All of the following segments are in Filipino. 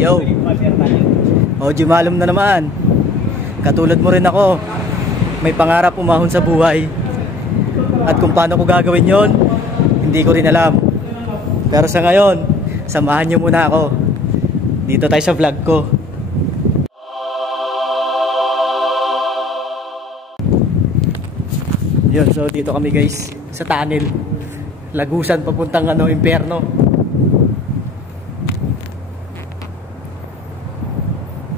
Yo. OG Malum na naman. Katulad mo rin ako. May pangarap umahon sa buhay. At kung paano ko gagawin yon, hindi ko rin alam. Pero sa ngayon, samahan nyo muna ako. Dito tayo sa vlog ko. Yun, so dito kami guys sa tunnel. Lagusan papuntang impyerno.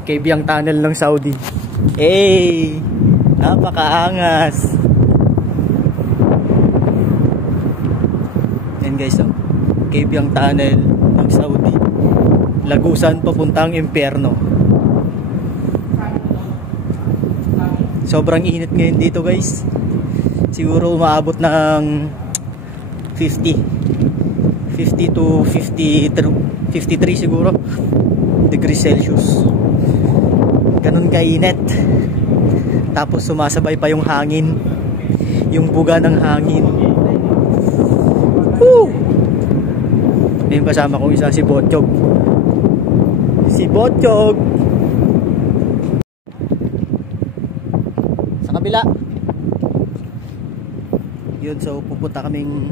Kabyang tunnel ng Saudi. Napakaangas. Yan guys, Kabyang tunnel ng Saudi. Lagusan papuntang impyerno. Sobrang init ngayon dito guys. Siguro umaabot ng 50 to 53 siguro degrees Celsius. Ganun kainit. Tapos sumasabay pa yung hangin, yung buga ng hangin. Woo! May kasama kong isa, si Botchog. Sa kabila. Yun, so pupunta kaming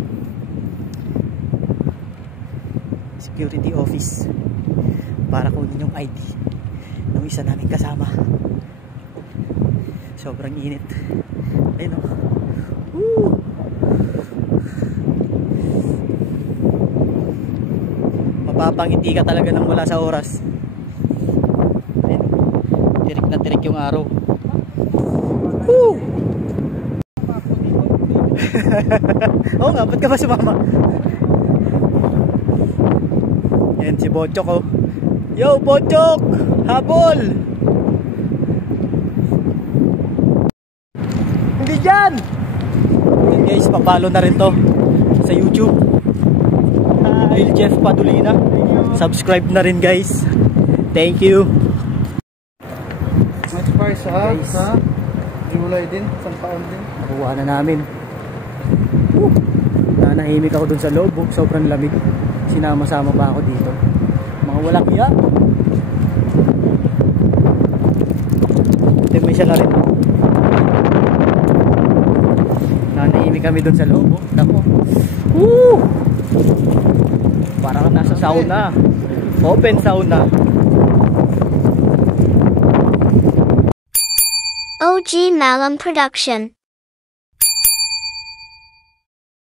security office para kunin yung ID ng isa namin kasama. Sobrang init. Ayun o. Woo! Mapapangiti ka talaga nang wala sa oras. Ayun. Tirik na tirik yung araw. Woo! Oo nga, ba't ka ba sumama? Yan si Botchok oh. Yo Botchok! Habol! Hindi dyan! Yan guys, papalo na rin to sa YouTube. Lil Jeff Padulina. Subscribe na rin guys. Thank you. Match price ha? July din, San Paon din. Nakuha na namin. Nanahimik ako dun sa loob, sobrang lamig. Sinama-sama pa ako dito. Mga walang iya. Ito may isa na rin. Nanahimik kami dun sa loob. Dako. Woo! Parang nasa sauna. Open sauna. OG Malum Production.